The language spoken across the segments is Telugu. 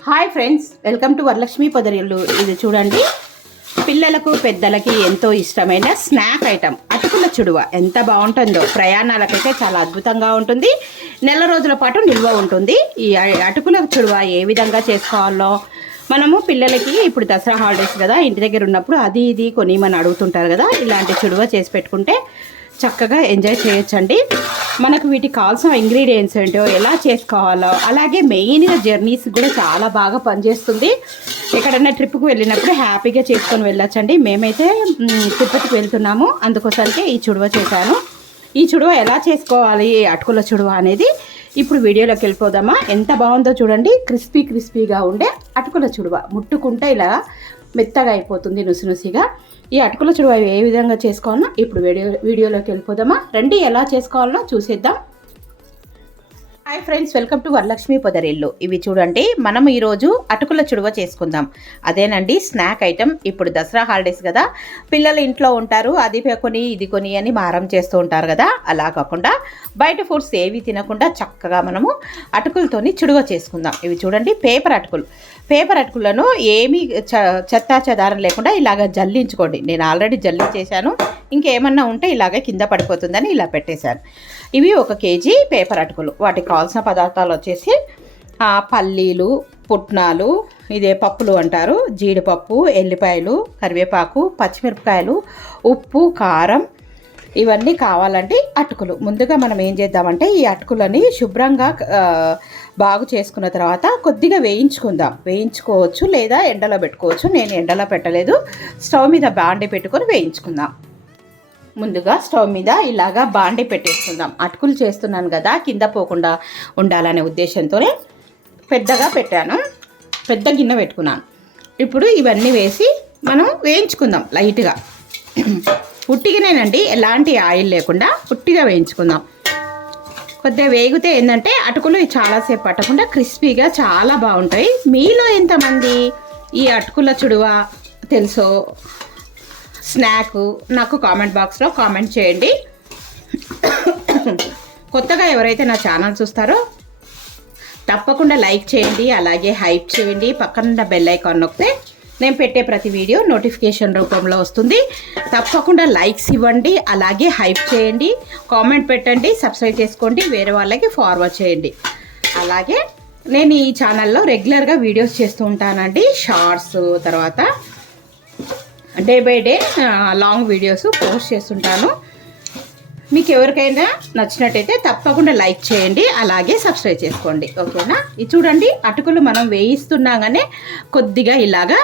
Hi friends, welcome to Varalakshmi Podarillu. ఇది చూడండి, పిల్లలకు పెద్దలకి ఎంతో ఇష్టమైన స్నాక్ ఐటమ్ అటుకుల చుడువ. ఎంత బాగుంటుందో, ప్రయాణాలకైతే చాలా అద్భుతంగా ఉంటుంది. నెల రోజుల పాటు నిల్వ ఉంటుంది. ఈ అటుకుల చుడువ ఏ విధంగా చేసుకోవాలో మనము పిల్లలకి ఇప్పుడు దసరా హాలిడేస్ కదా, ఇంటి దగ్గర ఉన్నప్పుడు అది ఇది కొనిమని అడుగుతుంటారు కదా, ఇలాంటి చుడువ చేసి పెట్టుకుంటే చక్కగా ఎంజాయ్ చేయొచ్చండి. మనకు వీటికి కావాల్సిన ఇంగ్రీడియంట్స్ ఏంటో, ఎలా చేసుకోవాలో, అలాగే మెయిన్గా జర్నీస్ కూడా చాలా బాగా పనిచేస్తుంది. ఎక్కడైనా ట్రిప్కి వెళ్ళినప్పుడు హ్యాపీగా చేసుకొని వెళ్ళొచ్చండి. మేమైతే తిరుపతికి వెళ్తున్నాము, అందుకోసానికి ఈ చుడువ చేశాను. ఈ చుడువ ఎలా చేసుకోవాలి, అటుకుల చుడువ అనేది ఇప్పుడు వీడియోలోకి వెళ్ళిపోదామా. ఎంత బాగుందో చూడండి, క్రిస్పీగా ఉండే అటుకుల చుడువ. ముట్టుకుంటే ఇలా మెత్తగా అయిపోతుంది, నుసిగా. ఈ అటుకుల చుడువ ఏ విధంగా చేసుకోవాలన్నా ఇప్పుడు వీడియోలోకి వెళ్ళిపోదామా. రండి, ఎలా చేసుకోవాలనో చూసేద్దాం. Hi friends, welcome to Varalakshmi Podarillu. ఇవి చూడండి, మనం ఈరోజు అటుకుల చుడువ చేసుకుందాం. అదేనండి స్నాక్ ఐటమ్. ఇప్పుడు దసరా హాలిడేస్ కదా, పిల్లలు ఇంట్లో ఉంటారు, అది కొని ఇది కొని అని మారం చేస్తూ ఉంటారు కదా. అలా కాకుండా బయట ఫుడ్స్ ఏవి తినకుండా చక్కగా మనము అటుకులతోని చుడువ చేసుకుందాం. ఇవి చూడండి, పేపర్ అటుకులను ఏమీ చెత్తా చెదారం లేకుండా ఇలాగ జల్లించుకోండి. నేను ఆల్రెడీ జల్లించేశాను, ఇంకేమన్నా ఉంటే ఇలాగ కింద పడిపోతుందని ఇలా పెట్టేశాను. ఇవి 1 కేజీ పేపర్ అటుకులు. వాటికి కావాల్సిన పదార్థాలు వచ్చేసి పల్లీలు, పుట్నాలు, ఇదే పప్పులు అంటారు, జీడిపప్పు, ఎల్లిపాయలు, కరివేపాకు, పచ్చిమిరపకాయలు, ఉప్పు, కారం, ఇవన్నీ కావాలంటే అటుకులు. ముందుగా మనం ఏం చేద్దామంటే ఈ అటుకులని శుభ్రంగా బాగు చేసుకున్న తర్వాత కొద్దిగా వేయించుకోవచ్చు, లేదా ఎండలో పెట్టుకోవచ్చు. నేను ఎండలో పెట్టలేదు, స్టవ్ మీద బాండి పెట్టుకొని వేయించుకుందాం. ముందుగా స్టవ్ మీద ఇలాగా బాండి పెట్టేసుకుందాం. అటుకులు చేస్తున్నాను కదా, కింద పోకుండా ఉండాలనే ఉద్దేశంతోనే పెద్దగా పెట్టాను, పెద్ద గిన్నె పెట్టుకున్నాను. ఇప్పుడు ఇవన్నీ వేసి మనం వేయించుకుందాం లైట్గా. ఉట్టిగానేనండి, ఎలాంటి ఆయిల్ లేకుండా ఉట్టిగా వేయించుకుందాం. కొద్దిగా వేగితే ఏంటంటే అటుకులు చాలాసేపు పట్టకుండా క్రిస్పీగా చాలా బాగుంటాయి. మీలో ఎంతమంది ఈ అటుకుల చుడువ తెలుసో స్నాక్ నాకు కామెంట్ బాక్స్లో కామెంట్ చేయండి. కొత్తగా ఎవరైతే నా ఛానల్ చూస్తారో తప్పకుండా లైక్ చేయండి, అలాగే హైప్ చేయండి. పక్కన బెల్ ఐకాన్ నొక్కితే నేను పెట్టే ప్రతి వీడియో నోటిఫికేషన్ రూపంలో వస్తుంది. తప్పకుండా లైక్స్ ఇవ్వండి, అలాగే హైప్ చేయండి, కామెంట్ పెట్టండి, సబ్స్క్రైబ్ చేసుకోండి, వేరే వాళ్ళకి ఫార్వర్డ్ చేయండి. అలాగే నేను ఈ ఛానల్లో రెగ్యులర్గా వీడియోస్ చేస్తూ ఉంటానండి, షార్ట్స్, తర్వాత day by day long videos post చేస్తుంటాను. మీకు ఎవరికైనా నచ్చినట్టయితే తప్పకుండా లైక్ చేయండి, అలాగే సబ్స్క్రైబ్ చేసుకోండి, ఓకేనా. ఇది చూడండి, అటుకులు మనం వేయిస్తున్నాగానే కొద్దిగా ఇలాగా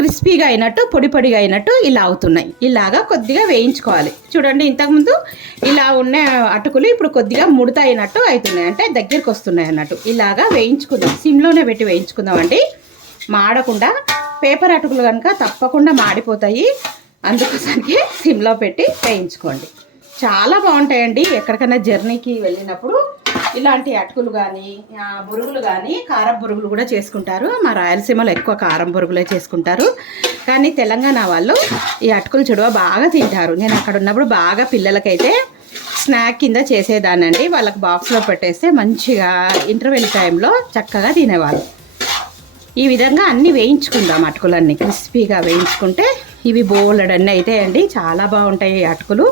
క్రిస్పీగా అయినట్టు, పొడిగా అయినట్టు ఇలా అవుతున్నాయి. ఇలాగా కొద్దిగా వేయించుకోవాలి. చూడండి, ఇంతకుముందు ఇలా ఉన్న అటుకులు ఇప్పుడు కొద్దిగా ముడత అయినట్టు అవుతున్నాయి, అంటే దగ్గరికి వస్తున్నాయి అన్నట్టు. ఇలాగా వేయించుకుందాం, సిమ్లోనే పెట్టి వేయించుకుందాం అండి, మాడకుండా. పేపర్ అటుకులు కనుక తప్పకుండా మాడిపోతాయి, అందుకోసానికి సిమ్లో పెట్టి వేయించుకోండి. చాలా బాగుంటాయండి. ఎక్కడికైనా జర్నీకి వెళ్ళినప్పుడు ఇలాంటి అటుకులు కానీ, బురుగులు కానీ, కారం బురుగులు కూడా చేసుకుంటారు. మా రాయలసీమలో ఎక్కువ కారం బురుగులే చేసుకుంటారు, కానీ తెలంగాణ వాళ్ళు ఈ అటుకుల చుడువ బాగా తింటారు. నేను అక్కడ ఉన్నప్పుడు బాగా పిల్లలకైతే స్నాక్ కింద చేసేదానండి. వాళ్ళకి బాక్స్లో పెట్టేస్తే మంచిగా ఇంటర్వెల్ టైంలో చక్కగా తినేవాళ్ళు. ఈ విధంగా అన్నీ వేయించుకుందాం. అటుకులన్నీ క్రిస్పీగా వేయించుకుంటే ఇవి బోలెడన్నీ అవుతాయండి, చాలా బాగుంటాయి ఈ అటుకులు.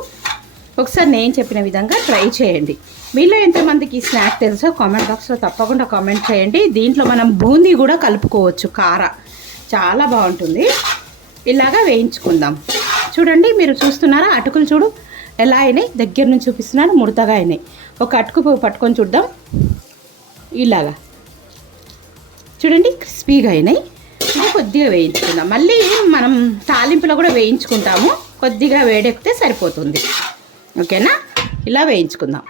ఒకసారి నేను చెప్పిన విధంగా ట్రై చేయండి. మీలో ఎంతమందికి స్నాక్ తెలుసో కామెంట్ బాక్స్లో తప్పకుండా కామెంట్ చేయండి. దీంట్లో మనం బూందీ కూడా కలుపుకోవచ్చు, చాలా బాగుంటుంది. ఇలాగా వేయించుకుందాం. చూడండి, మీరు చూస్తున్నారా, అటుకులు చూడు ఎలా అయినాయి, దగ్గర నుంచి చూపిస్తున్నాను, ముడతగా అయినాయి. ఒక అటుకు పట్టుకొని చూద్దాం. ఇలాగా చూడండి, క్రిస్పీగా అయినాయి. ఇది కొద్దిగా వేయించుకుందాం. మళ్ళీ మనం తాలింపులో కూడా వేయించుకుంటాము, కొద్దిగా వేడెక్కితే సరిపోతుంది, ఓకేనా. ఇలా వేయించుకుందాం.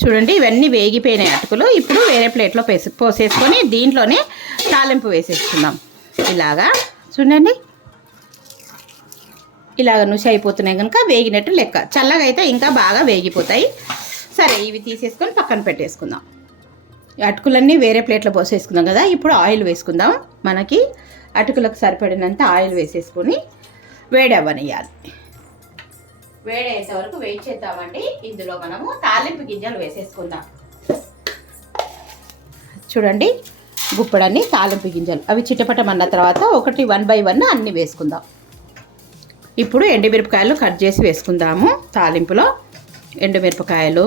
చూడండి, ఇవన్నీ వేగిపోయినాయి అటుకులు. ఇప్పుడు వేరే ప్లేట్లో పోసేసుకొని దీంట్లోనే తాలింపు వేసేసుకుందాం. ఇలాగా చూడండి, ఇలాగ నుసి అయిపోతున్నాయి కనుక వేగినట్టు లెక్క. చల్లగా అయితే ఇంకా బాగా వేగిపోతాయి. సరే, ఇవి తీసేసుకొని పక్కన పెట్టేసుకుందాం. అటుకులన్నీ వేరే ప్లేట్లో పోసేసుకుందాం కదా. ఇప్పుడు ఆయిల్ వేసుకుందాం. మనకి అటుకులకు సరిపడినంత ఆయిల్ వేసేసుకొని వేడి అవ్వనియాలి. వేడేసే వరకు వెయిట్ చేద్దామండి. ఇందులో మనము తాలింపు గింజలు వేసేసుకుందాం. చూడండి గుప్పడన్ని తాలింపు గింజలు అవి చిటపటమన్న తర్వాత ఒకటి 1 by 1 అన్నీ వేసుకుందాం. ఇప్పుడు ఎండుమిరపకాయలు కట్ చేసి వేసుకుందాము. తాలింపులో ఎండుమిరపకాయలు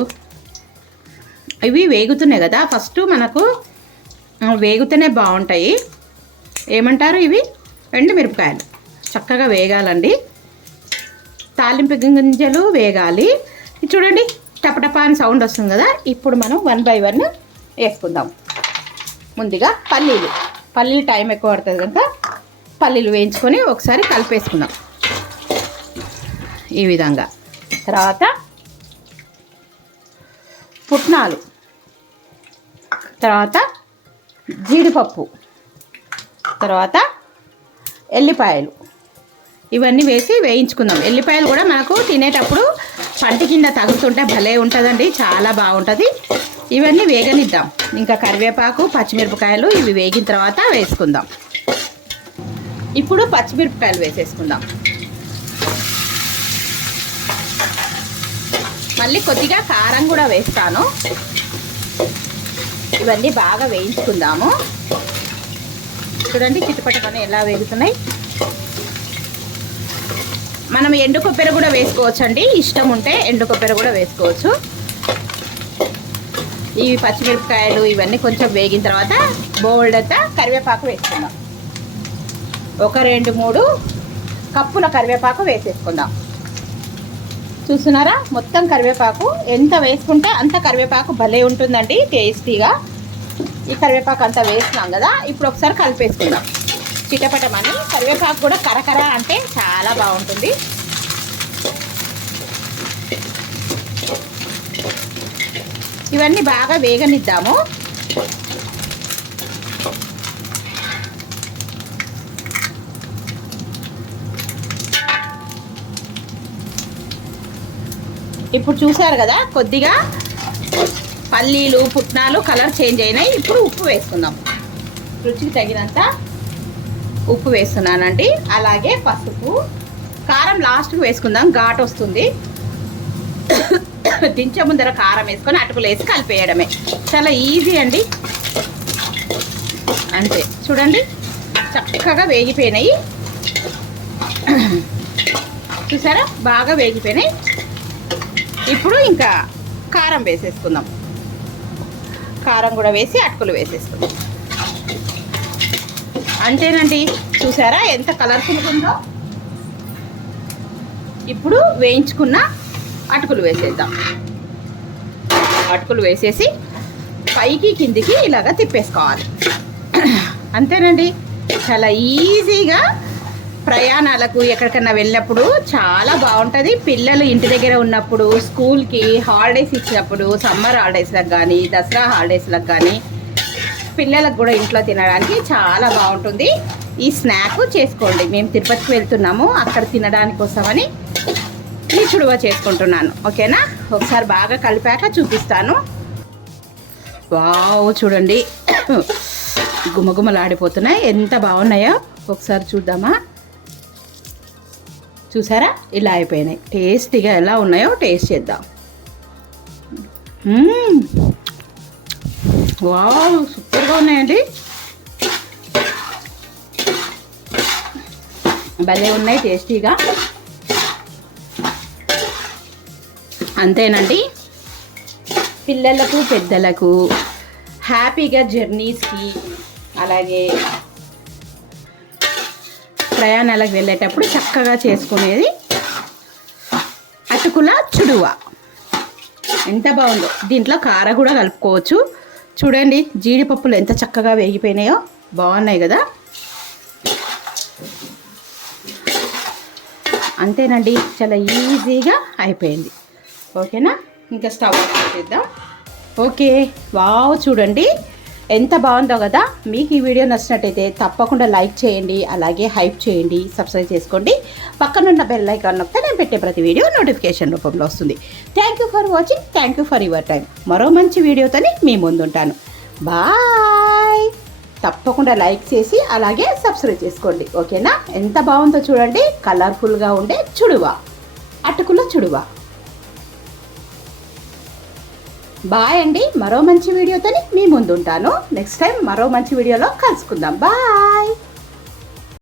ఇవి వేగుతున్నాయి కదా, ఫస్ట్ మనకు వేగుతూనే బాగుంటాయి. ఏమంటారు, ఇవి ఎండుమిరపకాయలు చక్కగా వేగాలండి. తాలింపు గింజలు వేగాలి. చూడండి టపటపా అని సౌండ్ వస్తుంది కదా. ఇప్పుడు మనం 1 by 1 వేసుకుందాం. ముందుగా పల్లీలు టైం ఎక్కువ పడుతుంది కనుక పల్లీలు వేయించుకొని ఒకసారి కలిపేసుకుందాం ఈ విధంగా. తర్వాత పుట్నాలు, తర్వాత జీడిపప్పు, తర్వాత ఎల్లిపాయలు ఇవన్నీ వేసి వేయించుకుందాం. ఎల్లిపాయలు కూడా మనకు తినేటప్పుడు పంటి కింద తగులుతుంటే భలే ఉంటుందండి, చాలా బాగుంటుంది. ఇవన్నీ వేగనిద్దాం. ఇంకా కరివేపాకు, పచ్చిమిరపకాయలు ఇవి వేగిన తర్వాత వేసుకుందాం. ఇప్పుడు పచ్చిమిరపకాయలు వేసేసుకుందాం. మళ్ళీ కొద్దిగా కారం కూడా వేస్తాను. ఇవన్నీ బాగా వేయించుకుందాము. చూడండి చిట్టుపట్టుకొని ఎలా వేగుతున్నాయి. మనం ఎండు కొబ్బరి కూడా వేసుకోవచ్చు అండి, ఇష్టం ఉంటే ఎండు కొబ్బరి కూడా వేసుకోవచ్చు. ఈ పచ్చిమిరపకాయలు ఇవన్నీ కొంచెం వేగిన తర్వాత బోల్డ్ అంతా కరివేపాకు వేసుకుందాం. ఒక 2-3 కప్పుల కరివేపాకు వేసేసుకుందాం. చూస్తున్నారా, మొత్తం కరివేపాకు ఎంత వేసుకుంటే అంత కరివేపాకు భలే ఉంటుందండి, టేస్టీగా. ఈ కరివేపాకు అంతా వేసినాం కదా, ఇప్పుడు ఒకసారి కలిపేసుకుందాం. చిటపటమని కరివేపాకు కూడా కరకర అంటే చాలా బాగుంటుంది. ఇవన్నీ బాగా వేగనిద్దాము. ఇప్పుడు చూసారు కదా, కొద్దిగా పల్లీలు పుట్నాలు కలర్ చేంజ్ అయినాయి. ఇప్పుడు ఉప్పు వేసుకుందాం. రుచికి తగినంత ఉప్పు వేస్తున్నానండి. అలాగే పసుపు, కారం లాస్ట్కి వేసుకుందాం, ఘాటు వస్తుంది. దించే ముందర కారం వేసుకొని అటుకులు వేసి కలిపేయడమే, చాలా ఈజీ అండి. అంతే, చూడండి చక్కగా వేగిపోయినాయి. చూసారా, బాగా వేగిపోయినాయి. ఇప్పుడు ఇంకా కారం వేసేసుకుందాం. కారం కూడా వేసి అటుకులు వేసేసుకుందాం. అంతేనండి, చూసారా ఎంత కలర్ఫుల్గా ఉందో. ఇప్పుడు వేయించుకున్న అటుకులు వేసేద్దాం. అటుకులు వేసేసి పైకి కిందికి ఇలాగ తిప్పేసుకోవాలి. అంతేనండి, చాలా ఈజీగా ప్రయాణాలకు ఎక్కడికన్నా వెళ్ళినప్పుడు చాలా బాగుంటుంది. పిల్లలు ఇంటి దగ్గర ఉన్నప్పుడు, స్కూల్కి హాలిడేస్ ఇచ్చినప్పుడు, సమ్మర్ హాలిడేస్లకు కానీ దసరా హాలిడేస్లకు కానీ పిల్లలకు కూడా ఇంట్లో తినడానికి చాలా బాగుంటుంది. ఈ స్నాక్ చేసుకోండి. మేము తిరుపతికి వెళ్తున్నాము, అక్కడ తినడానికి కోసమని ఈ చుడువ చేసుకుంటున్నాను. ఓకేనా, ఒకసారి బాగా కలిపాక చూపిస్తాను. వావ్, చూడండి గుమగుమలాడిపోతున్నాయి, ఎంత బాగున్నాయో ఒకసారి చూద్దామా. చూసారా, ఇలా అయిపోయినాయి. టేస్టీగా ఎలా ఉన్నాయో టేస్ట్ చేద్దాం. వావ్, సూపర్గా ఉన్నాయండి, భలే ఉన్నాయి టేస్టీగా. అంతేనండి, పిల్లలకు పెద్దలకు హ్యాపీగా జర్నీస్కి, అలాగే ప్రయాణాలకు వెళ్ళేటప్పుడు చక్కగా చేసుకునేది అటుకుల చుడువ. ఎంత బాగుందో. దీంట్లో కార కూడా కలుపుకోవచ్చు. చూడండి జీడిపప్పులు ఎంత చక్కగా వేగిపోయినాయో, బాగున్నాయి కదా. అంతేనండి, చాలా ఈజీగా అయిపోయింది. ఓకేనా, ఇంకా స్టవ్ చేద్దాం. ఓకే, వావ్, చూడండి ఎంత బాగుందో కదా. మీకు ఈ వీడియో నచ్చినట్టయితే తప్పకుండా లైక్ చేయండి, అలాగే హైప్ చేయండి, సబ్స్క్రైబ్ చేసుకోండి. పక్కనున్న బెల్ ఐకాన్ నొక్కితే నేను పెట్టే ప్రతి వీడియో నోటిఫికేషన్ రూపంలో వస్తుంది. Thank you for watching, thank you for your time. మరో మంచి వీడియోతోని మీ ముందుంటాను. బాయ్. తప్పకుండా లైక్ చేసి అలాగే సబ్స్క్రైబ్ చేసుకోండి. ఓకేనా, ఎంత బాగుందో చూడండి, కలర్ఫుల్గా ఉండే చుడువ, అటుకుల చుడువ. బాయ్ అండి. మరో మంచి వీడియోతో మీ ముందు ఉంటాను. నెక్స్ట్ టైం మరో మంచి వీడియోలో కలుసుకుందాం. బాయ్.